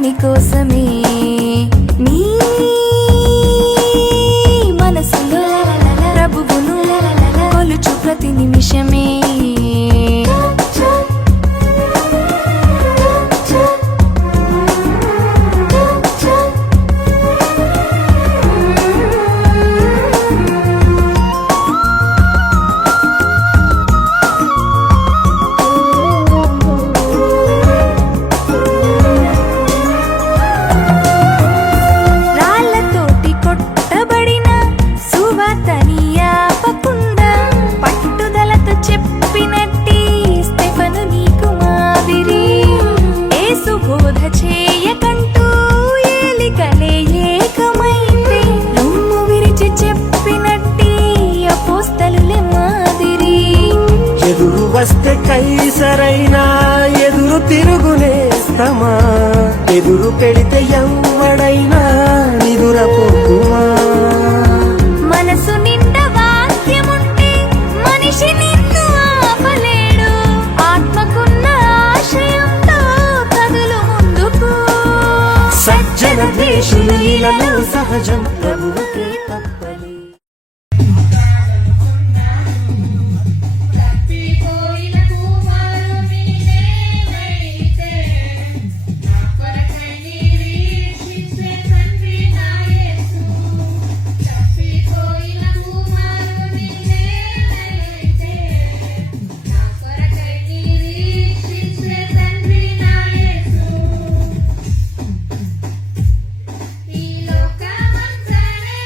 పని కోసమే నీ మనసులో ప్రభువును కొలుచు ప్రతి నిమిషమే వస్తే కైసరైనా ఎదురు తిరుగునేస్తమా ఎదురు పెడితే ఎవడైనా నిదురపోకుమా మనసు నిండా వాక్యముంటే మనిషి నిన్ను ఆపలేడు ఆత్మకున్న ఆశయంతో కదులు ముందుకు సజ్జన ద్వేషులు ఇలలో సహజం ప్రభువుకే తప్పలే ఈ లోకమంతనే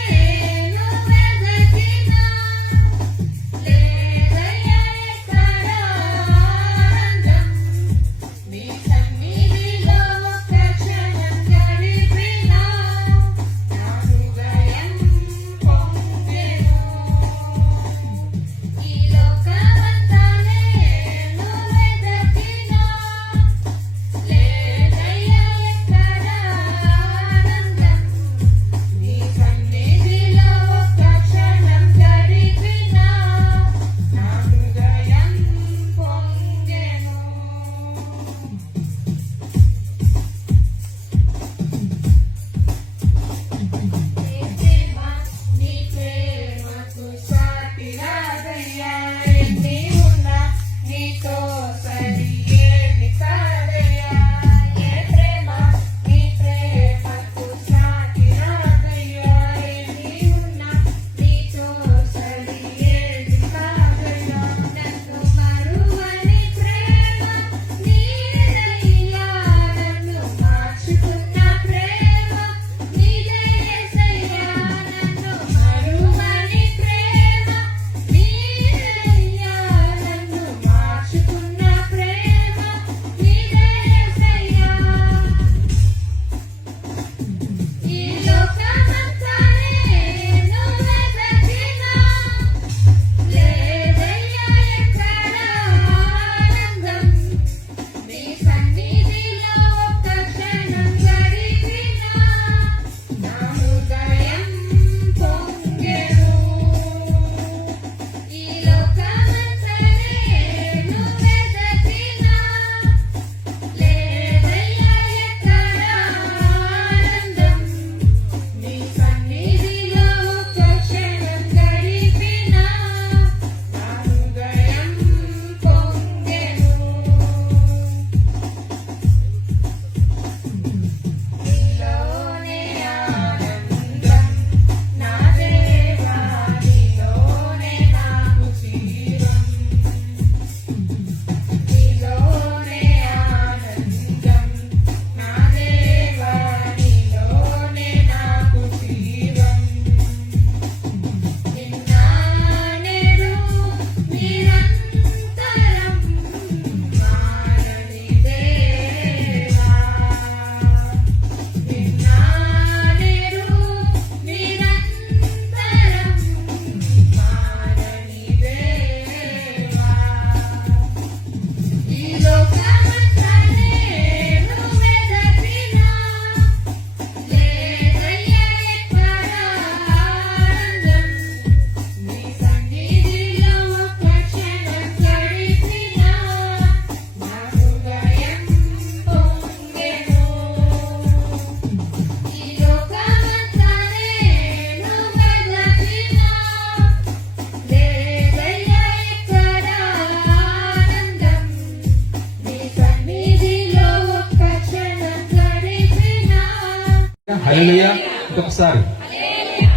హల్లెలూయా. ఇంకొకసారి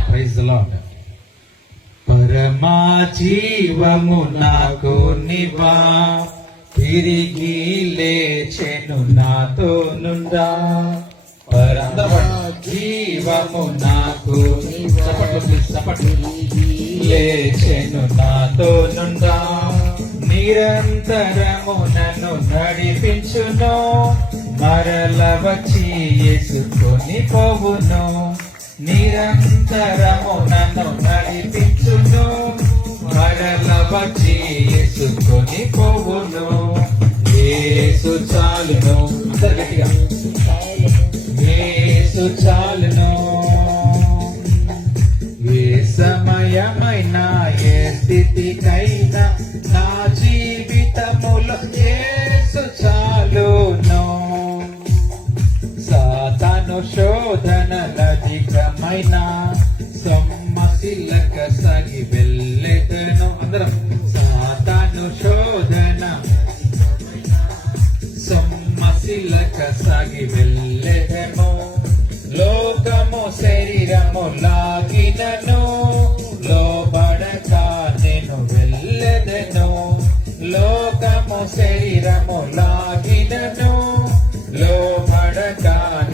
ప్రైజ్ ది లార్డ్. పరమా జీవము నాకు నివా, తిరిగి లేచెను నాతో నుండా. జీవము నాకు లేచెను నాతో నుండా. నిరంతరము నన్ను నడిపించును, మరల వచ్చి యేసుకొని పోవును. నిరంతరము నన్ను నడిపించును, మరల వచ్చి యేసుకొని పోవును. యేసు చాలును, అందరు గట్టిగా యేసు చాలును. ఏ సమయమైనా ఏ స్థితికైనా నా జీవితములో యేసు చాలును. సాతాను శోధనలధికమైన సొమ్మసిల్లక సాగి వెళ్ళెదను. అందరం సాతాను శోధన సొమ్మసిల్లక సాగి వెళ్ళెదను. లోకము శరీరము లాగినను, లోబడక నేను వెళ్ళెదను. లోకము శరీరము లాగినను, లోబడక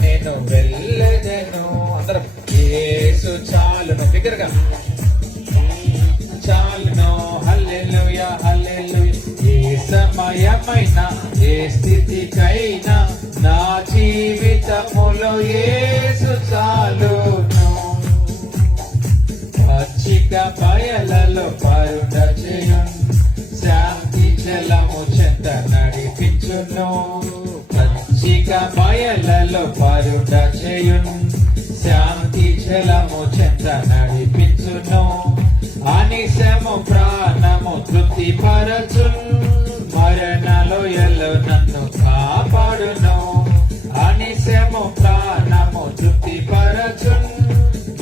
నేను వెళ్ళెదను. అందరం యేసు చాలును, దగ్గరగా చాలును. హల్లెలూయా హల్లెలూయా. ఏ సమయమైనా ఏ స్థితికైనా నా జీవితములో యేసు చాలును. పచ్చిక బయలలో పరుండ చేయును, శాంతి జలము చెంత నడిపించును. పచ్చిక బయలలో పరుండ చేయును, శాంతి జలము చెంత నడిపించును. అనిశము ప్రాణము తృప్తి పరచును, మరణలోయలో నన్ను కాపాడును. అనిశము ప్రాణము తృప్తి పరచును,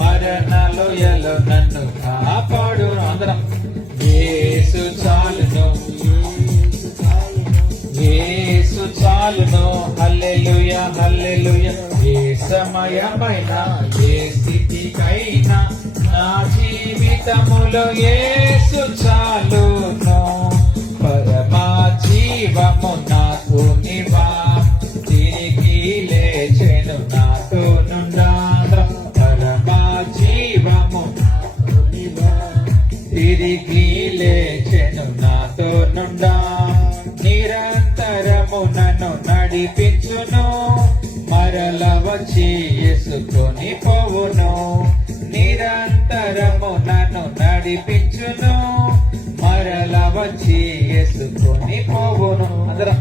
మరణలోయలో నన్ను కాపాడును. అందరం యేసు చాలును, యేసు చాలును. హల్లెలూయా హల్లెలూయా. ఏ సమయమైనా ఏ స్థితికైనా నా జీవితములో యేసు చాలును. పరమా జీవము నాకు నివా, తిరిగి లేచెను నాతో నుండా. పరమా జీవము తిరిగి లేచెను నాతో నుండా. నిరంతరము నన్ను నడిపించును, మరల వచ్చి యేసుకొని పోవును. నిరంతరము నన్ను నడిపించును, మరల వచ్చి యేసుకొని పోవును. అందరం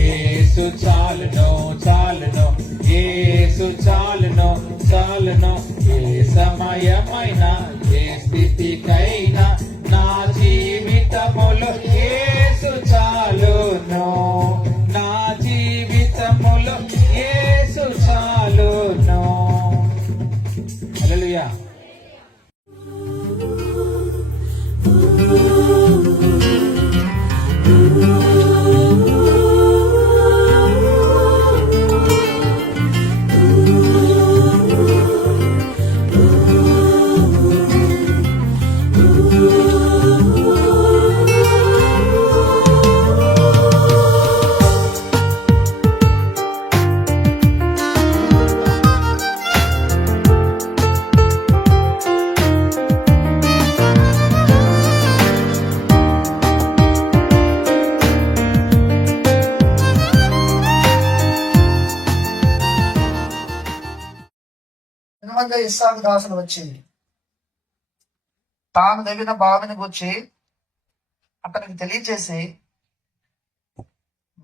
యేసు చాలును చాలును, యేసు చాలును చాలును. ఏ సమయమైనా ఏ స్థితికైనా నా జీవితములో యేసు చాలును. నా జీవితములో యేసు చాలును. హల్లెలూయా. క్రమంగా ఇస్సాకు దాసులు వచ్చి తాను తగిన బావిని గుర్చి అతనికి తెలియచేసి,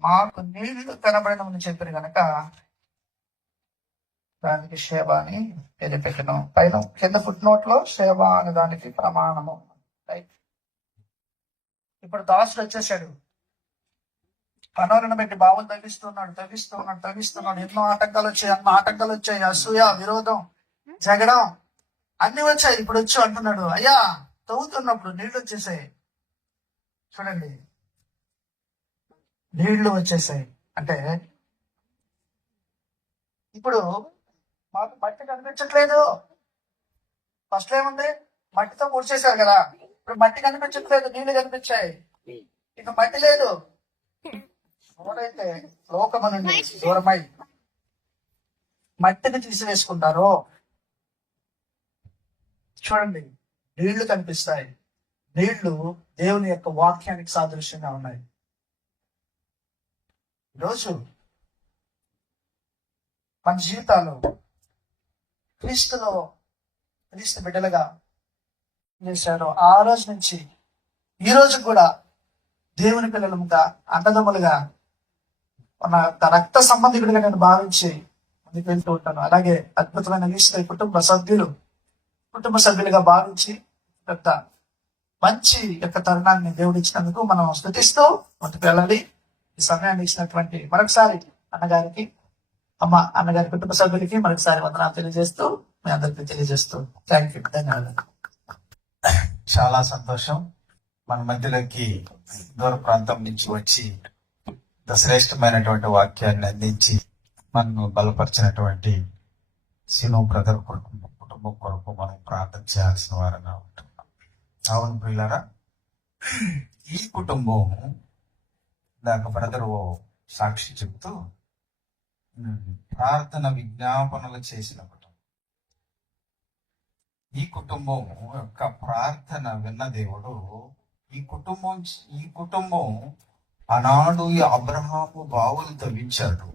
మాకు నీళ్లు కనబడినని చెప్పారు గనక దానికి షేబా అని పేరు పెట్టను. పైన కింద ఫుట్నోట్లో షేబా అనే దానికి ప్రమాణము. రైట్. ఇప్పుడు దాసుడు వచ్చేసాడు, పనోరును పెట్టి బావులు తవ్విస్తున్నాడు. ఎన్నో ఆటంకాలు వచ్చాయి, అసూయ, విరోధం, జగడం అన్ని వచ్చాయి. ఇప్పుడు వచ్చి అంటున్నాడు, అయ్యా తవ్వుతున్నప్పుడు నీళ్లు వచ్చేసాయి. చూడండి, నీళ్లు వచ్చేసాయి అంటే ఇప్పుడు మాకు మట్టి కనిపించట్లేదు. ఫస్ట్ ఏముంది, మట్టితో మూసేశారు కదా, ఇప్పుడు మట్టి కనిపించట్లేదు, నీళ్లు కనిపించాయి, ఇక మట్టి లేదు. ఎవరైతే లోకము నుండి దూరమై మట్టిని తీసివేసుకుంటారో, చూడండి, నీళ్లు కనిపిస్తాయి. నీళ్లు దేవుని యొక్క వాక్యానికి సాదృశ్యంగా ఉన్నాయి. ఈరోజు మన జీవితాలు క్రీస్తులో, క్రీస్తు బిడ్డలుగా చేశారు. ఆ రోజు నుంచి ఈ రోజు కూడా దేవుని పిల్లలుగా, అన్నదమ్ములుగా, మన రక్త సంబంధికుడిగా నేను భావించి ముందుకు వెళ్తూ ఉంటాను. అలాగే అద్భుతమైన క్రీస్తు కుటుంబ సభ్యులుగా భావించి పెద్ద మంచి యొక్క తరుణాన్ని దేవుడు ఇచ్చినందుకు మనం స్తుతిస్తూ ముందుకు వెళ్ళాలి. ఈ సమయాన్ని ఇచ్చినటువంటి మరొకసారి అన్నగారికి, అన్నగారి కుటుంబ సభ్యులకి మరొకసారి వందనాలు తెలియజేస్తూ మీ అందరికీ తెలియజేస్తూ థ్యాంక్ యూ, ధన్యవాదాలు. చాలా సంతోషం. మన మధ్యలోకి దూర ప్రాంతం నుంచి వచ్చి శ్రేష్టమైనటువంటి వాక్యాన్ని అందించి మనను బలపరిచినటువంటి సినో బ్రదర్ కుటుంబం కొరకు మనం ప్రార్థన చేయాల్సిన వారంగా ఉంటున్నాం. అవును ప్రియులారా, ఈ కుటుంబం దాకా బ్రదరు సాక్షి చెప్తూ ప్రార్థన విజ్ఞాపనలు చేసిన కుటుంబం. ఈ కుటుంబం యొక్క ప్రార్థన విన్న దేవుడు ఈ కుటుంబం ఆనాడు ఈ అబ్రహాము బావులు తవ్వించాడు,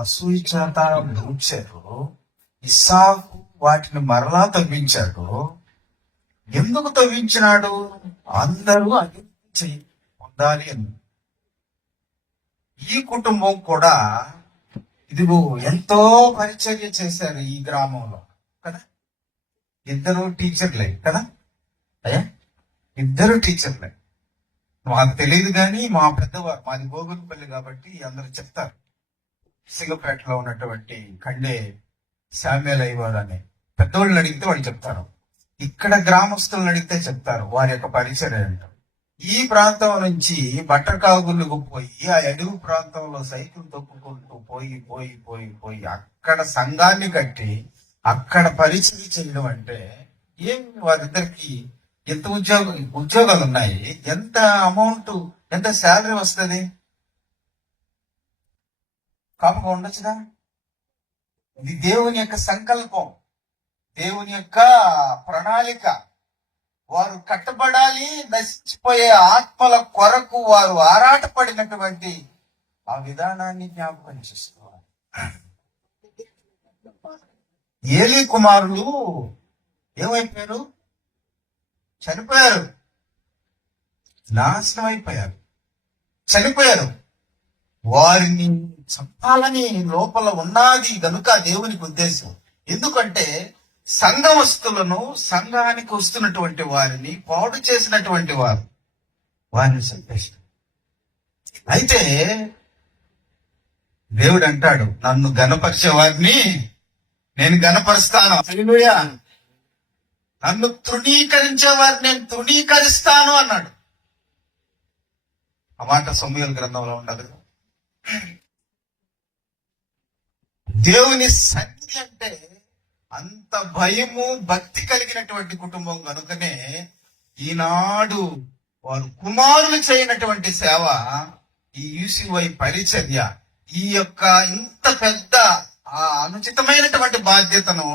అసూయ చేత దూచారు, ఇస్సాకు వాటిని మరలా తవ్వించాడు. ఎందుకు తవ్వించినాడు? అందరూ అభివృద్ధి పొందాలి అని. ఈ కుటుంబం కూడా ఇదిగో ఎంతో పరిచర్య చేశారు ఈ గ్రామంలో కదా. ఇద్దరు టీచర్లే కదా అయ్యా, ఇద్దరు టీచర్లే. మాకు తెలియదు కానీ మా పెద్దవారు, మాది గోగులపల్లి కాబట్టి అందరూ చెప్తారు. సిగపేటలో ఉన్నటువంటి కండే శామ్యుల్ అయ్యవారు అని పెద్దవాళ్ళని అడిగితే వాళ్ళు చెప్తారు. ఇక్కడ గ్రామస్తులను అడిగితే చెప్తారు వారి యొక్క పరిచయం ఏంటో. ఈ ప్రాంతం నుంచి బట్టకాగుళ్ళకు పోయి ఆ అడుగు ప్రాంతంలో సైకిల్ తొక్కుకుంటూ పోయి పోయి పోయి పోయి అక్కడ సంఘాన్ని కట్టి అక్కడ పరిచయం చేయడం అంటే ఏం, వారిద్దరికి ఎంత ఉద్యోగాలు ఉన్నాయి, ఎంత అమౌంట్, ఎంత శాలరీ వస్తుంది? కాపగా ఉండొచ్చుగా. ఇది దేవుని యొక్క సంకల్పం, దేవుని యొక్క ప్రణాళిక. వారు కట్టబడాలి, నశించిపోయే ఆత్మల కొరకు వారు ఆరాటపడినటువంటి ఆ విధానాన్ని జ్ఞాపకం చేసుకోవాలి. ఏలీ కుమారులు ఏమైపోయారు? చనిపోయారు, నాశనం అయిపోయారు, చనిపోయారు. వారిని చంపాలని లోపల ఉన్నది గనుక దేవునికి ఉద్దేశం. ఎందుకంటే సంఘవస్తులను, సంఘానికి వస్తున్నటువంటి వారిని పాడు చేసినటువంటి వారిని చంపేస్తారు. అయితే దేవుడు అంటాడు, నన్ను గణపరిచే వారిని నేను గణపరుస్తాను. హల్లెలూయా. నన్ను తృణీకరించే వారిని నేను తృణీకరిస్తాను అన్నాడు. ఆ మాట సమూయేలు గ్రంథంలో ఉండదు. దేవుని సన్నిధి అంటే అంత భయము, భక్తి కలిగినటువంటి కుటుంబం కనుకనే ఈనాడు వారు కుమారులు చేయనటువంటి సేవ, ఈ యూసీవై పరిచర్య, ఈ యొక్క ఇంత పెద్ద అనుచితమైనటువంటి బాధ్యతను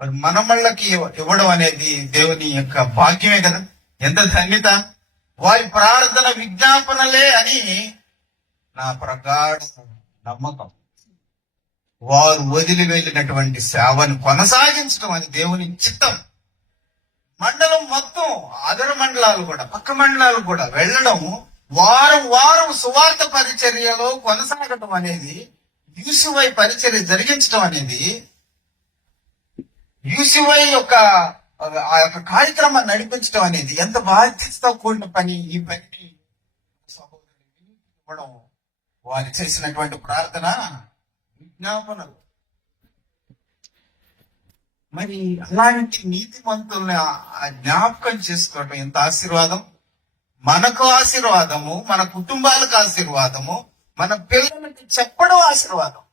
మరి మనమళ్ళకి ఇవ్వడం అనేది దేవుని యొక్క భాగ్యమే కదా. ఎంత ధన్యత! వారి ప్రార్థన విజ్ఞాపనలే అని నా ప్రగాఢ నమ్మకం. వారు వదిలి వెళ్ళినటువంటి సేవను కొనసాగించడం అని దేవుని చిత్తం. మండలం మొత్తం, అదర మండలాలు కూడా, పక్క మండలాలు కూడా వెళ్ళడం, వారం వారం సువార్త పరిచర్యలో కొనసాగటం అనేది, యూసీవై పరిచర్య జరిగించడం అనేది, యూసీవై యొక్క ఆ యొక్క కార్యక్రమాన్ని నడిపించడం అనేది ఎంత బాధ్యతతో కూడిన పని. ఈ పనిని ఇవ్వడం, వారు చేసినటువంటి ప్రార్థన విజ్ఞాపనలు. మరి అలాంటి నీతిమంతుల్ని జ్ఞాపకం చేసుకోవడం ఎంత ఆశీర్వాదం! మనకు ఆశీర్వాదము, మన కుటుంబాలకు ఆశీర్వాదము, మన పిల్లలకి చెప్పడం ఆశీర్వాదం.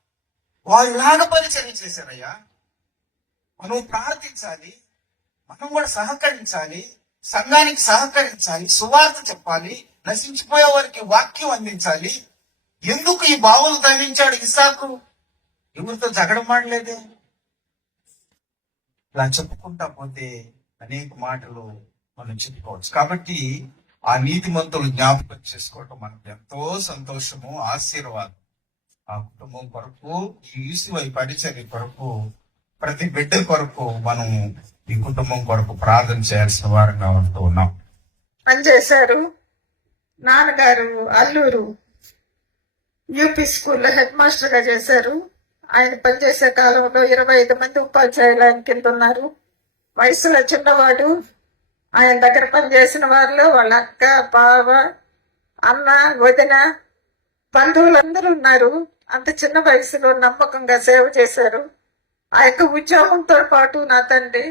వాళ్ళలాగా పరిచయం చేశారయ్యా. మనం ప్రార్థించాలి, మనం కూడా సహకరించాలి, సంఘానికి సహకరించాలి, సువార్త చెప్పాలి, నశించిపోయే వారికి వాక్యం అందించాలి. ఎందుకు ఈ బావులు తవ్వించాడు ఇస్సాకు? ఎవరితో జగడం మాడలేదే. ఇలా చెప్పుకుంటా పోతే అనేక మాటలు మనం చెప్పుకోవచ్చు. కాబట్టి ఆ నీతిమంతులు జ్ఞాపకం చేసుకోవటం మనకు ఎంతో సంతోషము, ఆశీర్వాదం. ఆ కుటుంబం కొరకు, ఈ యూసివై పరిచర్య కొరకు, ప్రతి బిడ్డ కొరకు మనం ఈ కుటుంబం కొరకు ప్రార్థన చేయాల్సిన వారంగా ఉంటూ ఉన్నాం. పనిచేశారు. నాన్నగారు అల్లూరు యూపీ స్కూల్లో హెడ్ మాస్టర్ గా చేశారు. ఆయన పనిచేసే కాలంలో 25 మంది ఉపాధ్యాయులు ఆయన కింద ఉన్నారు. వయసులో చిన్నవాడు. ఆయన దగ్గర పనిచేసిన వారిలో వాళ్ళ అక్క, బావ, అన్న, వదిన, బంధువులందరూ ఉన్నారు. అంత చిన్న వయసులో నమ్మకంగా సేవ చేశారు. ఆ యొక్క ఉద్యోగంతో పాటు నా తండ్రి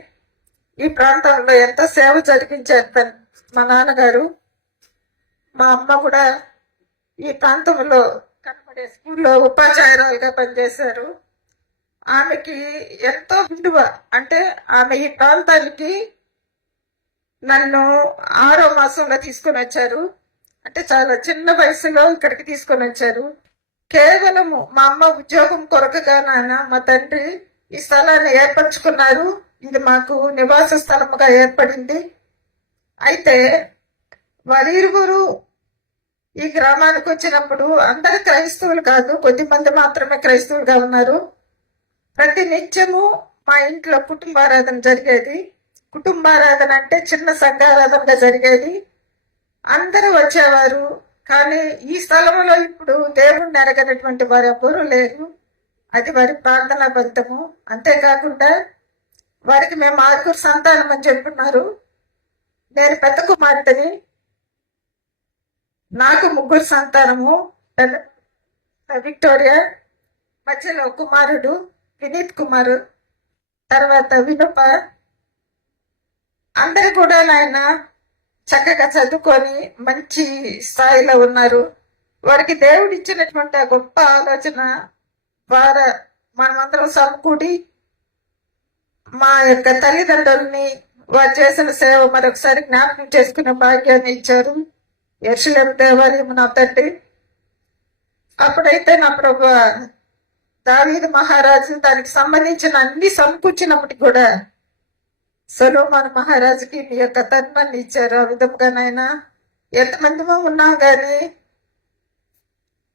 ఈ ప్రాంతంలో ఎంతో సేవ జరిగించారు. మా నాన్నగారు, మా అమ్మ కూడా ఈ ప్రాంతంలో కనబడే స్కూల్లో ఉపాధ్యాయురాలుగా పనిచేశారు. ఆమెకి ఎంతో విలువ. అంటే ఆమె ఈ ప్రాంతానికి నన్ను 6వ మాసంలో తీసుకొని వచ్చారు. అంటే చాలా చిన్న వయసులో ఇక్కడికి తీసుకొని వచ్చారు. కేవలము మా అమ్మ ఉద్యోగం కొరకుగా నాన్న మా తండ్రి ఈ స్థలాన్ని ఏర్పరచుకున్నారు. ఇది మాకు నివాస స్థలముగా ఏర్పడింది. అయితే వారిరువురు ఈ గ్రామానికి వచ్చినప్పుడు అందరు క్రైస్తవులు కాదు, కొద్దిమంది మాత్రమే క్రైస్తవులుగా ఉన్నారు. ప్రతి నిత్యము మా ఇంట్లో కుటుంబారాధన జరిగేది. కుటుంబారాధన అంటే చిన్న సంఘారాధనగా జరిగేది. అందరూ వచ్చేవారు. కానీ ఈ స్థలంలో ఇప్పుడు దేవుణ్ణి ఎరగనటువంటి వారు ఎవ్వరూ లేరు. అది వారి ప్రార్థనా ఫలితము. అంతేకాకుండా వారికి మేము 6 సంతానం అని చెప్తున్నారు. నేను పెద్ద కుమార్తెని. నాకు 3 సంతానము. విక్టోరియా, మధ్యలో కుమారుడు వినీత్ కుమార్, తర్వాత వినుప. అందరు కూడా నాయన చక్కగా చదువుకొని మంచి స్థాయిలో ఉన్నారు. వారికి దేవుడు ఇచ్చినటువంటి ఆ గొప్ప ఆలోచన ద్వారా మనమందరం సమకూడి మా యొక్క తల్లిదండ్రుల్ని వారు చేసిన సేవ మరొకసారి జ్ఞాపకం చేసుకునే భాగ్యాన్ని ఇచ్చారు. యెరూషలేం దేవాలయం నా తండ్రి. అప్పుడైతే నా ప్రభు దావీదు మహారాజు దానికి సంబంధించిన అన్ని సమకూర్చినప్పటికి కూడా సొలొమోను మహారాజుకి మీ యొక్క తన్మని ఇచ్చారు. ఆ విధంగానైనా ఎంతమంది ఉన్నాం గాని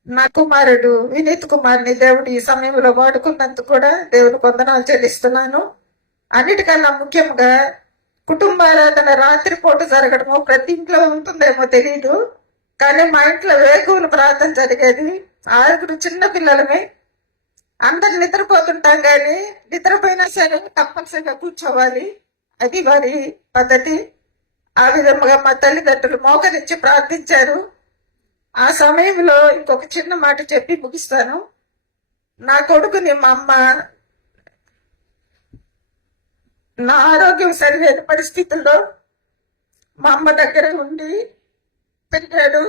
నా కుమారుడు వినీత్ కుమార్ని దేవుడు ఈ సమయంలో వాడుకున్నందుకు కూడా దేవుని వందనాలు చెల్లిస్తున్నాను. అన్నిటికన్నా ముఖ్యంగా కుటుంబారాధన రాత్రిపూట జరగడము ప్రతి ఇంట్లో ఉంటుందేమో తెలియదు, కానీ మా ఇంట్లో వేకువల ప్రార్థన జరిగేది. 6 చిన్న పిల్లలమే. అందరు నిద్రపోతుంటాం కానీ నిద్రపోయినా సరే తప్పనిసరిగా కూర్చోవాలి. అది వారి పద్ధతి. ఆ విధముగా మా తల్లిదండ్రులు మోకరించి ప్రార్థించారు. ఆ సమయంలో ఇంకొక చిన్న మాట చెప్పి ముగిస్తాను. నా కొడుకుని మా అమ్మ నా ఆరోగ్యం సరిలేని పరిస్థితుల్లో మా అమ్మ దగ్గర ఉండి పెరిగాడు.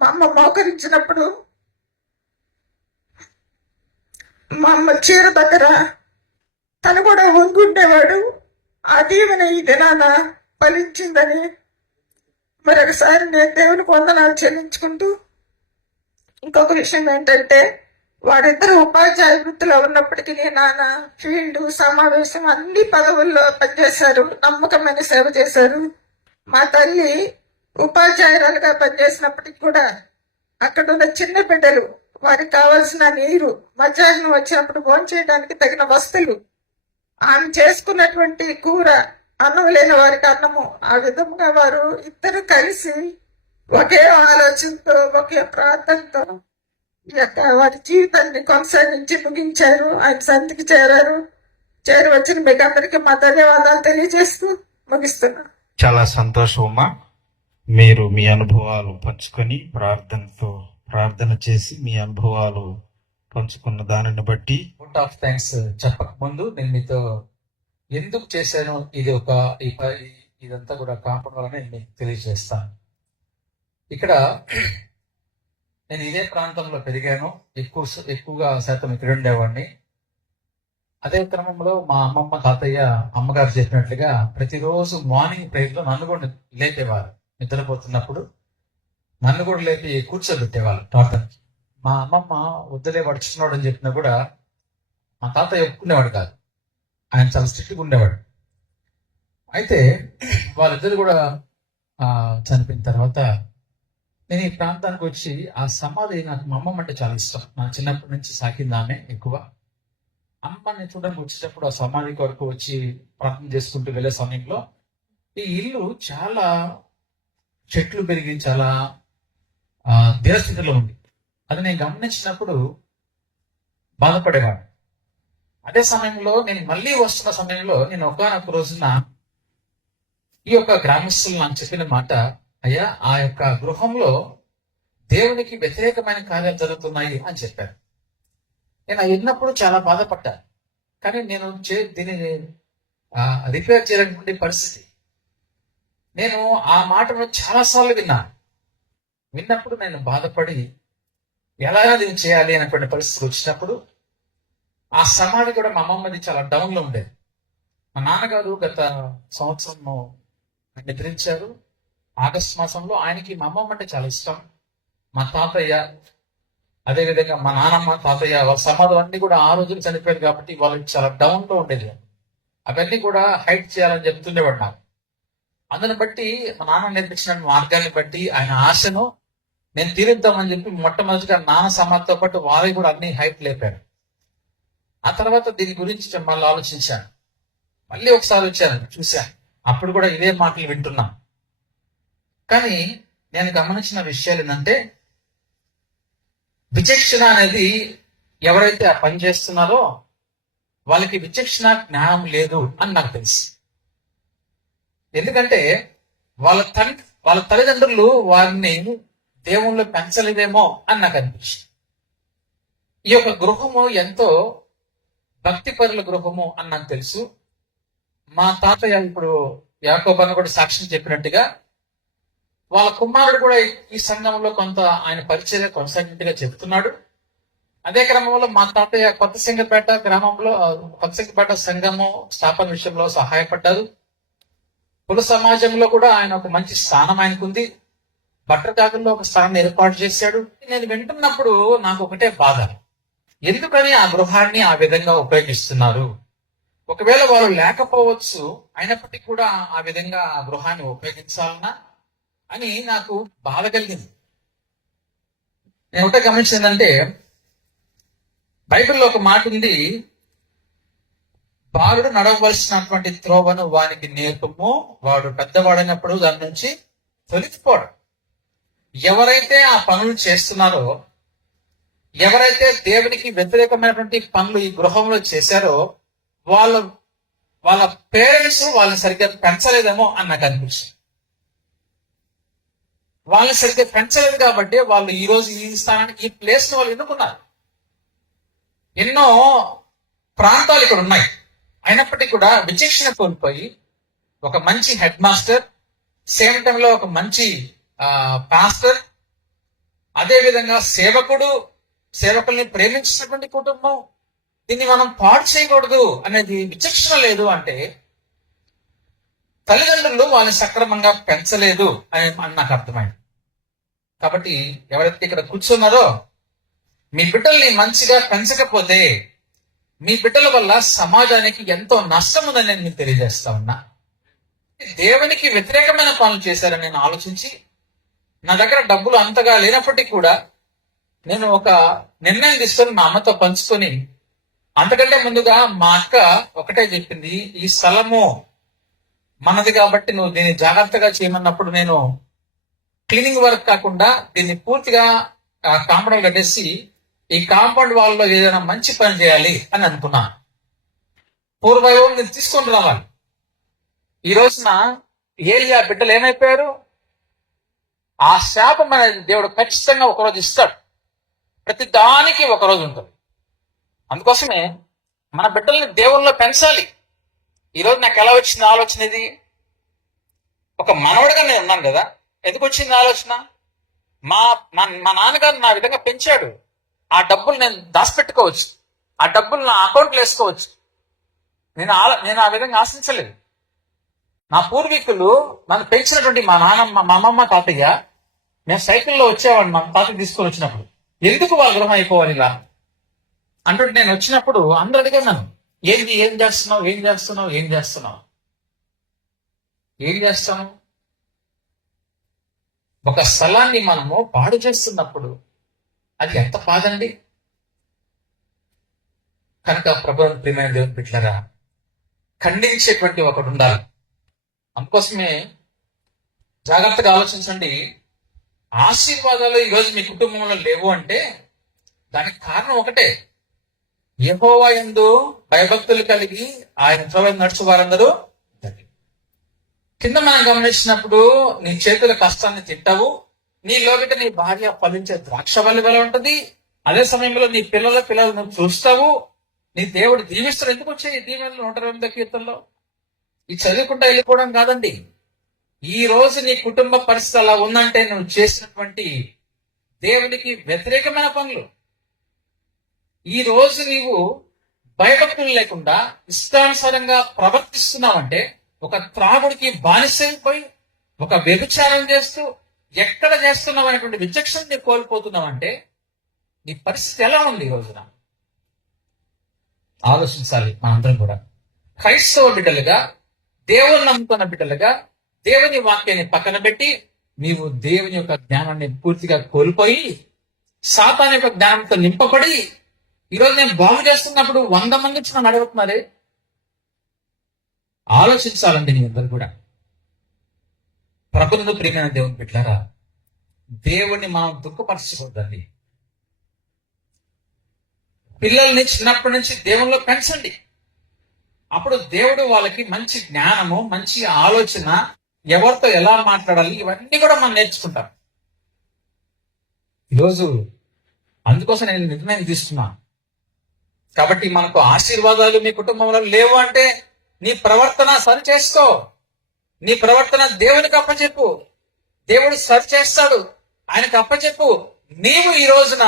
మా అమ్మ మోకరించినప్పుడు మా అమ్మ చీర దగ్గర తను కూడా వంగుండేవాడు. ఆ దీవెన ఈ దినాన ఫలించిందని మరొకసారి నేను దేవునికి వందనాలు చెల్లించుకుంటూ, ఇంకొక విషయం ఏంటంటే వారిద్దరు ఉపాధ్యాయ వృత్తిలో ఉన్నప్పటికీ నాన్న ఫీల్డ్, సమావేశం అన్ని పదవుల్లో పనిచేశారు. నమ్మకమైన సేవ చేశారు. మా తల్లి ఉపాధ్యాయురాలుగా పనిచేసినప్పటికి కూడా అక్కడ ఉన్న చిన్న బిడ్డలు వారికి కావాల్సిన నీరు, మధ్యాహ్నం వచ్చినప్పుడు భోంచేయడానికి తగిన వస్తువులు, ఆమె చేసుకున్నటువంటి కూర, అన్నం లేని వారికి అన్నము, ఆ విధంగా వారు ఇద్దరు కలిసి ఒకే ఆలోచనతో ఒకే ప్రార్థనతో ఈ యొక్క వారి జీవితాన్ని కొనసాగించి ముగించారు. ఆయన సంతికి చేరారు. చేరి వచ్చిన మీకు అందరికీ మా ధన్యవాదాలు తెలియజేస్తూ ముగిస్తున్నాను. చాలా సంతోషం అమ్మా. మీరు మీ అనుభవాలు పంచుకొని ప్రార్థన చేసి మీ అనుభవాలు పంచుకున్న దానిని బట్టి అవుట్ ఆఫ్ థ్యాంక్స్ చెప్పక ముందు నేను మీతో ఎందుకు చేశాను ఇదంతా కూడా కాంపౌండ్ వలన మీకు తెలియజేస్తాను. ఇక్కడ నేను ఇదే ప్రాంతంలో పెరిగాను, ఎక్కువగా శాతం ఇక్కడ ఉండేవాడిని. అదే క్రమంలో మా అమ్మమ్మ తాతయ్య అమ్మగారు చెప్పినట్లుగా ప్రతిరోజు మార్నింగ్ ప్రేయర్లో నన్ను కూడా లేపేవారు. నిద్రపోతున్నప్పుడు నన్ను కూడా లేపి కూర్చోబెట్టేవాళ్ళు ప్రార్థనకి. మా అమ్మమ్మ వద్దులే వాడు చిన్నవాడు అని చెప్పినా కూడా మా తాతయ్య ఒప్పుకునేవాడు కాదు. ఆయన చాలా స్ట్రిక్ట్గా ఉండేవాడు. అయితే వాళ్ళిద్దరు కూడా చనిపోయిన తర్వాత నేను ఈ ప్రాంతానికి వచ్చి ఆ సమాధి, నాకు మా అమ్మమ్మ అంటే చాలా ఇష్టం. నా చిన్నప్పటి నుంచి సాకింది ఆమె ఎక్కువ. అమ్మని చూడడానికి వచ్చేటప్పుడు ఆ సమాధి కొరకు వచ్చి ప్రార్థన చేసుకుంటూ వెళ్ళే సమయంలో ఈ ఇల్లు చాలా చెట్లు పెరిగి చాలా దేవస్థితిలో ఉంది. అది నేను గమనించినప్పుడు బాధపడేవాడు. అదే సమయంలో నేను మళ్ళీ వస్తున్న సమయంలో నేను ఒకనొక రోజున ఈ యొక్క గ్రామస్తులు నాకు చెప్పిన మాట, అయ్యా ఆ యొక్క గృహంలో దేవునికి వ్యతిరేకమైన కార్యాలు జరుగుతున్నాయి అని చెప్పారు. నేను విన్నప్పుడు చాలా బాధపడ్డాను. కానీ నేను దీనిని రిపేర్ చేయలేని పరిస్థితి. నేను ఆ మాటను చాలాసార్లు విన్నప్పుడు నేను బాధపడి ఎలాగైనా దీన్ని చేయాలి అనేటువంటి పరిస్థితి వచ్చినప్పుడు ఆ సమాధి కూడా మా అమ్మమ్మది చాలా డౌన్లో ఉండేది. మా నాన్నగారు గత సంవత్సరం నిద్రించారు ఆగస్టు మాసంలో. ఆయనకి మా అమ్మమ్మ అంటే చాలా ఇష్టం. మా తాతయ్య, అదేవిధంగా మా నాన్నమ్మ, తాతయ్య వాళ్ళ సమాధులు అన్ని కూడా ఆ రోజులు చనిపోయారు కాబట్టి వాళ్ళకి చాలా డౌన్లో ఉండేది. అవన్నీ కూడా హైట్ చేయాలని చెప్తుండేవాడు నాకు. అందుని బట్టి మా నాన్న నేర్పించిన మార్గాన్ని బట్టి ఆయన ఆశను నేను తీరుద్దామని చెప్పి మొట్టమొదటిగా నాన్న సమాధితో పాటు వారి కూడా అన్ని హైట్ లేపారు. ఆ తర్వాత దీని గురించి మళ్ళీ ఆలోచించాను. మళ్ళీ ఒకసారి వచ్చాను, చూశాను. అప్పుడు కూడా ఇదే మాటలు వింటున్నాను. కానీ నేను గమనించిన విషయాలు ఏంటంటే, విచక్షణ అనేది ఎవరైతే ఆ పని చేస్తున్నారో వాళ్ళకి విచక్షణ జ్ఞానం లేదు అని నాకు తెలుసు. ఎందుకంటే వాళ్ళ తల్లిదండ్రులు వారిని దేవుళ్ళు పెంచలేదేమో అని నాకు అనిపించింది. ఈ యొక్క గృహము ఎంతో భక్తిపరుల గృహము అని నాకు తెలుసు. మా తాతయ్య ఇప్పుడు యాకోబు అన్న కూడా సాక్ష్యం చెప్పినట్టుగా వాళ్ళ కుమారుడు కూడా ఈ సంఘంలో కొంత ఆయన పరిచర్య కొనసాగినట్టుగా చెప్తున్నాడు. అదే క్రమంలో మా తాతయ్య కొత్తసింగపేట గ్రామంలో కొత్తసింగపేట సంఘము స్థాపన విషయంలో సహాయపడ్డారు. కుల సమాజంలో కూడా ఆయన ఒక మంచి స్థానం ఆయనకుంది. బట్టరకాకుల్లో ఒక స్థానం ఏర్పాటు చేశాడు. నేను వింటున్నప్పుడు నాకు ఒకటే బాధ, ఎందుకని ఆ గృహాన్ని ఆ విధంగా ఉపయోగిస్తున్నారు? ఒకవేళ వాళ్ళు లేకపోవచ్చు, అయినప్పటికీ కూడా ఆ విధంగా ఆ గృహాన్ని ఉపయోగించాలన్నా అని నాకు బాధ కలిగింది. నేను ఒకటే గమనించిందంటే, బైబిల్లో ఒక మాట ఉంది, బాలుడు నడవలసినటువంటి త్రోవను వానికి నేర్పము, వాడు పెద్దవాడైనప్పుడు దాని నుంచి తొలగిపోవడం. ఎవరైతే ఆ పనులు చేస్తున్నారో, ఎవరైతే దేవునికి వ్యతిరేకమైనటువంటి పనులు ఈ గృహంలో చేశారో వాళ్ళ పేరెంట్స్ వాళ్ళని సరిగ్గా పెంచలేదేమో అని నాకు అనిపిస్తుంది. వాళ్ళని సరిగ్గా పెంచలేదు కాబట్టి వాళ్ళు ఈ రోజు ఈ స్థానానికి, ఈ ప్లేస్ ని వాళ్ళు ఎన్నుకున్నారు. ఎన్నో ప్రాంతాలు ఇక్కడ ఉన్నాయి, అయినప్పటికీ కూడా విచక్షణ కోల్పోయి ఒక మంచి హెడ్ మాస్టర్, సేమ్ టైంలో ఒక మంచి పాస్టర్, అదే విధంగా సేవకుల్ని ప్రేమించినటువంటి కుటుంబం, దీన్ని మనం పాడు చేయకూడదు అనేది విచక్షణ లేదు అంటే తల్లిదండ్రులు వాళ్ళని సక్రమంగా పెంచలేదు అని నాకు అర్థమైంది. కాబట్టి ఎవరైతే ఇక్కడ కూర్చున్నారో, మీ బిడ్డల్ని మంచిగా పెంచకపోతే మీ బిడ్డల వల్ల సమాజానికి ఎంతో నష్టం ఉందని నేను మీకు తెలియజేస్తా ఉన్నా. దేవునికి వ్యతిరేకమైన పనులు చేశారని నేను ఆలోచించి, నా దగ్గర డబ్బులు అంతగా లేనప్పటికీ కూడా నేను ఒక నిర్ణయం తీసుకొని మా అమ్మతో పంచుకొని, అంతకంటే ముందుగా మా అక్క ఒకటే చెప్పింది, ఈ స్థలము మనది కాబట్టి నువ్వు దీన్ని జాగ్రత్తగా చేయమన్నప్పుడు నేను క్లీనింగ్ వర్క్ కాకుండా దీన్ని పూర్తిగా కాంపౌండ్ కట్టేసి ఈ కాంపౌండ్ వాళ్ళలో ఏదైనా మంచి పని చేయాలి అని అనుకున్నాను. పూర్వవైభవం నేను తీసుకొని రావాలి. ఈ రోజున ఏలియా బిడ్డలు ఏమైపోయారు? ఆ శాపం అనేది దేవుడు ఖచ్చితంగా ఒకరోజు ఇస్తాడు. ప్రతి దానికి ఒకరోజు ఉంటుంది. అందుకోసమే మన బిడ్డల్ని దేవుళ్ళలో పెంచాలి. ఈరోజు నాకు ఎలా వచ్చింది ఆలోచన? ఇది ఒక మనవడిగా నేను ఉన్నాను కదా. ఎందుకు వచ్చింది ఆలోచన? మా మా మా నాన్నగారు నా విధంగా పెంచాడు. ఆ డబ్బులు నేను దాచిపెట్టుకోవచ్చు, ఆ డబ్బులు నా అకౌంట్లో వేసుకోవచ్చు. నేను ఆ విధంగా ఆశించలేదు. నా పూర్వీకులు నన్ను పెంచినటువంటి మా నాన్నమ్మ, మా అమ్మమ్మ, తాతయ్య, మేము సైకిల్లో వచ్చేవాడిని మా తాతయ్య తీసుకొని వచ్చినప్పుడు. ఎందుకు వాళ్ళ గృహం అయిపోవాలి ఇలా అంటుంటే నేను వచ్చినప్పుడు అందరూ అడిగాను నన్ను, ఏం చేస్తాను. ఒక స్థలాన్ని మనము పాడు చేస్తున్నప్పుడు అది ఎంత బాధండి. కనుక ప్రభువుని ప్రియమైన దేవుని బిడ్డలారా, ఖండించేటువంటి ఒకడు ఉండాలి. అందుకోసమే జాగ్రత్తగా ఆలోచించండి. ఆశీర్వాదాలు ఈరోజు మీ కుటుంబంలో లేవు అంటే దానికి కారణం ఒకటే, యెహోవా యందు భయభక్తులు కలిగి ఆయన త్రోవ నడుచు వారందరూ. కింద మనం గమనించినప్పుడు నీ చేతుల కష్టాన్ని తింటావు, నీ లోగిట నీ భార్య ఫలించే ద్రాక్ష వల్లి వల్ల ఉంటుంది. అదే సమయంలో నీ పిల్లలు నువ్వు చూస్తావు. నీ దేవుడు దీవిస్తాడు. ఎందుకు వచ్చాయి ఈ దీవెనలు 108 కీర్తనలో? ఈ చదువుకుంటా వెళ్ళిపోవడం కాదండి. ఈ రోజు నీ కుటుంబ పరిస్థితి అలా ఉందంటే నువ్వు చేసినటువంటి దేవునికి వ్యతిరేకమైన పనులు. ఈ రోజు నీవు భయభక్తులు లేకుండా ఇష్టానుసారంగా ప్రవర్తిస్తున్నావంటే, ఒక త్రాగుడికి బానిసైపోయి ఒక వ్యభిచారం చేస్తూ ఎక్కడ చేస్తున్నావు అనేటువంటి విచక్షణ నీకు కోల్పోతున్నావంటే నీ పరిస్థితి ఎలా ఉంది ఈ రోజున? ఆలోచించాలి మనందరం కూడా. క్రైస్తవ బిడ్డలుగా, దేవుని నమ్ముకున్న బిడ్డలుగా దేవుని వాక్యాన్ని పక్కన పెట్టి నీవు దేవుని యొక్క జ్ఞానాన్ని పూర్తిగా కోల్పోయి సాతాను యొక్క జ్ఞానంతో నింపబడి ఈరోజు నేను బాగు చేస్తున్నప్పుడు 100 మంది వచ్చి నన్ను అడుగుతున్నారే. ఆలోచించాలండి నీ అందరూ కూడా. ప్రభువును ప్రియమైన దేవుని బిడ్డలారా, దేవుణ్ణి మనం దుఃఖపరచకూడదండి. పిల్లల్ని చిన్నప్పటి నుంచి దేవునిలో పెంచండి. అప్పుడు దేవుడు వాళ్ళకి మంచి జ్ఞానము, మంచి ఆలోచన, ఎవరితో ఎలా మాట్లాడాలి, ఇవన్నీ కూడా మనం నేర్చుకుంటాం. ఈరోజు అందుకోసం నేను నిర్ణయం తీసుకున్నా. కాబట్టి మనకు ఆశీర్వాదాలు మీ కుటుంబంలో లేవు అంటే నీ ప్రవర్తన సరి చేసుకో. నీ ప్రవర్తన దేవునికి అప్పచెప్పు. దేవుడు సరి చేస్తాడు, ఆయనకు అప్పచెప్పు. నీవు ఈ రోజున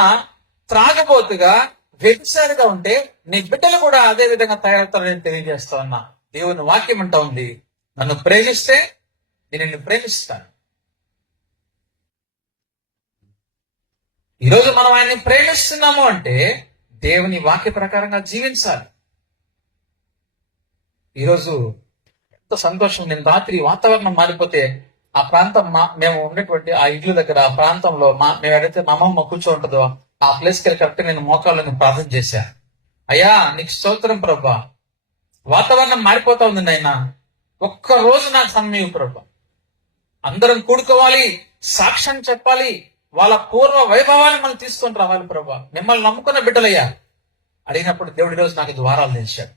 త్రాగబోతుగా, వ్యభిచారిగా ఉంటే నీ బిడ్డలు కూడా అదే విధంగా తయారవుతారని తెలియజేస్తా ఉన్నా. దేవుని వాక్యం అంటా ఉంది, నన్ను ప్రేమిస్తే నేను నిన్ను ప్రేమిస్తాను. ఈరోజు మనం ఆయన్ని ప్రేమిస్తున్నాము అంటే దేవుని వాక్య ప్రకారంగా జీవించాలి. ఈరోజు ఎంతో సంతోషం. నేను రాత్రి వాతావరణం మారిపోతే ఆ ప్రాంతం మేము ఉండేటువంటి ఆ ఇల్లు దగ్గర ఆ ప్రాంతంలో మేము ఎక్కడైతే మా అమ్మమ్మ కూర్చో ఉంటుందో ఆ ప్లేస్కి వెళ్ళి కరెక్ట్ నేను మోకాళ్ళని ప్రార్థన చేశా. అయ్యా నీకు స్తోత్రం ప్రభా, వాతావరణం మారిపోతా ఉంది నాయన, ఒక్క రోజు నాకు సమయం ప్రభా. అందరం కూడుకోవాలి, సాక్ష్యం చెప్పాలి, వాళ్ళ పూర్వ వైభవాన్ని మనం తీసుకొని రావాలి ప్రభా. మిమ్మల్ని నమ్ముకున్న బిడ్డలయ్యా అడిగినప్పుడు దేవుడి రోజు నాకు ద్వారాలు తెచ్చాడు.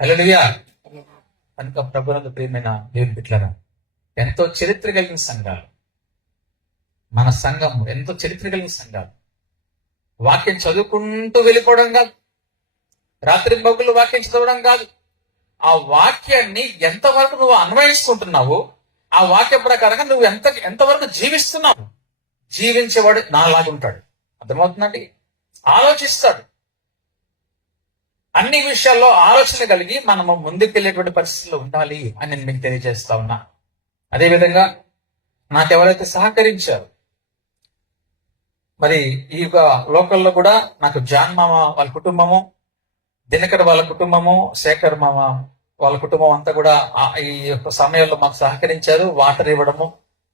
హల్లెలూయా. కనుక ప్రభువునందు ప్రియమైన దేవుని బిడ్డలారా, ఎంతో చరిత్ర కలిగిన సంఘాలు మన సంఘం, ఎంతో చరిత్ర కలిగిన సంఘాలు. వాక్యం చదువుకుంటూ వెళ్ళిపోవడం కాదు, రాత్రి బొగ్గులు వాక్యం చదవడం కాదు. ఆ వాక్యాన్ని ఎంతవరకు నువ్వు అన్వయించుకుంటున్నావు, ఆ వాక్య ప్రకారంగా నువ్వు ఎంతవరకు జీవిస్తున్నావు. జీవించేవాడు నాలాగుంటాడు. అర్థమవుతుందండి? ఆలోచిస్తాడు. అన్ని విషయాల్లో ఆలోచన కలిగి మనము ముందుకెళ్ళేటువంటి పరిస్థితుల్లో ఉండాలి అని నేను మీకు తెలియజేస్తా ఉన్నా. అదేవిధంగా నాకెవరైతే సహకరించారు, మరి ఈ యొక్క లోకల్లో కూడా నాకు జాన్ మామ వాళ్ళ కుటుంబము, దినకర్ వాళ్ళ కుటుంబము, శేఖర్ మామ వాళ్ళ కుటుంబం అంతా కూడా ఈ యొక్క సమయంలో మాకు సహకరించారు. వాటర్ ఇవ్వడము,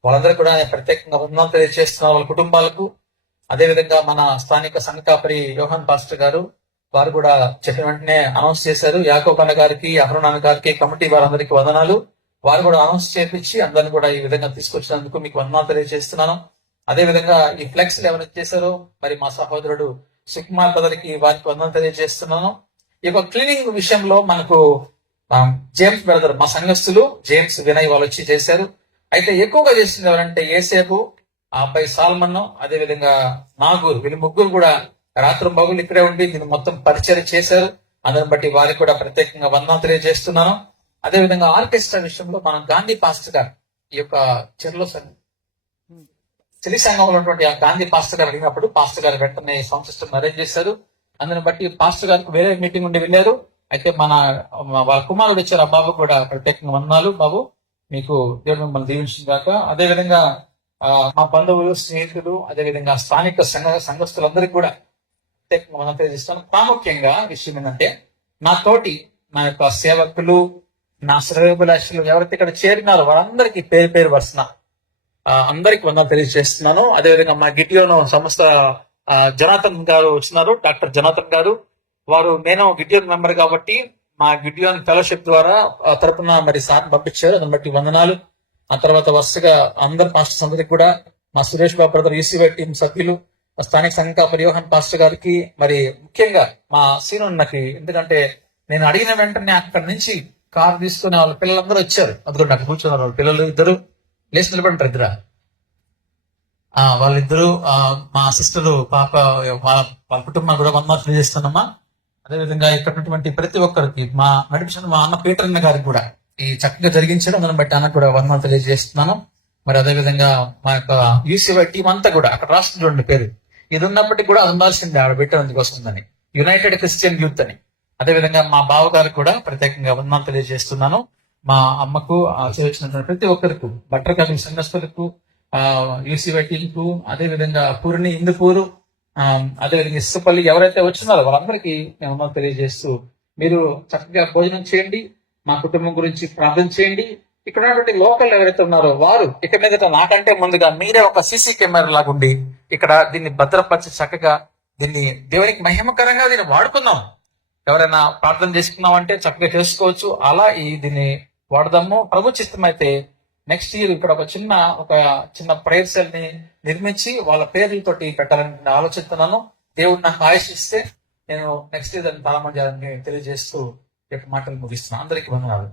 వాళ్ళందరూ కూడా ప్రత్యేకంగా వందనాలు తెలియజేస్తున్నారు వాళ్ళ కుటుంబాలకు. అదేవిధంగా మన స్థానిక సంఘ కాపరి యోహాన్ పాస్టర్ గారు, వారు కూడా చెప్పిన వెంటనే అనౌన్స్ చేశారు. యాకోబ్ అన్న గారికి, అహరోన్ అన్న గారికి, కమిటీ వారందరికీ వందనాలు. వారు కూడా అనౌన్స్ చేపించి అందరిని కూడా ఈ విధంగా తీసుకొచ్చినందుకు మీకు వందనాలు తెలియజేస్తున్నాను. అదేవిధంగా ఈ ఫ్లెక్స్ ఎవరైనా చేశారో మరి మా సహోదరుడు సుకుమార్ బదలికి వారికి వందనాలు తెలియజేస్తున్నాను. ఈ యొక్క క్లీనింగ్ విషయంలో మనకు జేమ్స్ బ్రదర్, మా సంఘస్థులు జేమ్స్ వినయ్ వాళ్ళు వచ్చి చేశారు. అయితే ఎక్కువగా చేసింది ఎవరంటే ఏసేపు, ఆ అబ్బాయి సాల్మన్, అదేవిధంగా నాగూర్, వీళ్ళు ముగ్గురు కూడా రాత్రి మగులు ఇక్కడే ఉండి దీన్ని మొత్తం పరిచయం చేశారు. అందుని బట్టి వారికి కూడా ప్రత్యేకంగా వందనాలు తెలియజేస్తున్నాను. అదేవిధంగా ఆర్కెస్ట్రా విషయంలో మన గాంధీ పాస్టర్ గారు ఈ యొక్క చెర్లో చెలి సంఘంలో ఉన్నటువంటి ఆ గాంధీ పాస్టర్ గారు అడిగినప్పుడు పాస్టర్ గారు వెంటనే సౌండ్ సిస్టమ్ అరేంజ్ చేశారు. అందుని బట్టి పాస్టర్ గారికి వేరే మీటింగ్ ఉండి వెళ్ళారు. అయితే వాళ్ళ కుమారుడు వచ్చారు, ఆ బాబు కూడా ప్రత్యేకంగా వందనాలు బాబు, మీకు దేవుడు మిమ్మల్ని దీవించిన గాక. అదే విధంగా మా బంధువులు, స్నేహితులు, అదే విధంగా స్థానిక సంఘస్థులందరికీ కూడా ప్రత్యేకంగా వందనాలు తెలియజేస్తాను. ప్రాముఖ్యంగా విషయం ఏంటంటే నా యొక్క సేవకులు, నా శ్రేయోభిలాషులు ఎవరైతే ఇక్కడ చేరినారో వారందరికీ పేరు పేరు వరుసన అందరికి వందనాలు తెలియజేస్తున్నాను. అదేవిధంగా మా గిటియోను సంస్థ జనార్దన్ గారు వచ్చినారు, డాక్టర్ జనార్దన్ గారు. నేను గిటియోన్ మెంబర్ కాబట్టి మా గిటియోన్ ఫెలోషిప్ ద్వారా తరపున మరి సార్ పంపించారు, దాన్ని బట్టి వందనాలు. ఆ తర్వాత వరుసగా అందరు పాస్టర్స్ అందరికి కూడా, మా సురేష్ బాబు బ్రదర్, ఈసీవై టీం సభ్యులు, స్థానిక సంఘ పరియోహన్ పాస్టర్ గారికి, మరి ముఖ్యంగా మా సీనున్నకి, ఎందుకంటే నేను అడిగిన వెంటనే అక్కడి నుంచి కారు తీసుకుని వాళ్ళ పిల్లలందరూ వచ్చారు. అందులో నాకు కూర్చున్నారు వాళ్ళ పిల్లలు ఇద్దరు, లేచి నిలబడినారు ఇద్దరు. వాళ్ళిద్దరు మా సిస్టర్ పాప వాళ్ళ కుటుంబాన్ని కూడా వందనాలు తెలియజేస్తున్నామా. అదేవిధంగా ఇక్కడ ఉన్నటువంటి ప్రతి ఒక్కరికి, మా నడిపించిన మా అన్న పీటర్ అన్న గారికి కూడా ఈ చక్కగా జరిగించడం, దాన్ని బట్టి అన్నకు కూడా వందనాలు తెలియజేస్తున్నాను. మరి అదేవిధంగా మా యొక్క యూసీవై టీం అంతా కూడా అక్కడ రాష్ట్రం చూడండి పేరు, ఇది ఉన్నప్పటికీ కూడా అది ఉండాల్సిందే ఆవిడ పెట్టినందుకు వస్తుందని, యునైటెడ్ క్రిస్టియన్ యూత్ అని. అదేవిధంగా మా బావ గారికి కూడా ప్రత్యేకంగా వందనాలు తెలియజేస్తున్నాను. మా అమ్మకు చేసినటువంటి ప్రతి ఒక్కరికి, బట్టర్ సంఘస్థులకు, యూసీవై టీంకు, అదేవిధంగా పూర్ణి, ఇందుపూరు, అదేవిధంగా ఇసుపల్లి ఎవరైతే వచ్చినారో వాళ్ళందరికీ నేను వందనాలు తెలియజేస్తూ, మీరు చక్కగా భోజనం చేయండి, మా కుటుంబం గురించి ప్రార్థన చేయండి. ఇక్కడ ఉన్నటువంటి లోకల్ ఎవరైతే ఉన్నారో వారు ఇక మీదట నాకంటే ముందుగా మీరే ఒక సీసీ కెమెరా లాగుండి ఇక్కడ దీన్ని భద్రపరిచి చక్కగా దీన్ని దేవునికి మహిమకరంగా దీన్ని వాడుకుందాం. ఎవరైనా ప్రార్థన చేసుకున్నాం అంటే చక్కగా చేసుకోవచ్చు. అలా దీన్ని వాడదాము. ప్రభు చిత్తం అయితే నెక్స్ట్ ఇయర్ ఇక్కడ ఒక చిన్న ప్రేయర్ సెల్ ని నిర్మించి వాళ్ళ పేర్లతోటి పెట్టాలని ఆలోచిస్తున్నాను. దేవుడు నాకు ఆయుష్ ఇస్తే నేను నెక్స్ట్ ఇయర్ దాన్ని ప్రారంభం చేయాలని తెలియజేస్తూ మాటలు ముగిస్తున్నాను. అందరికీ వందనాలు.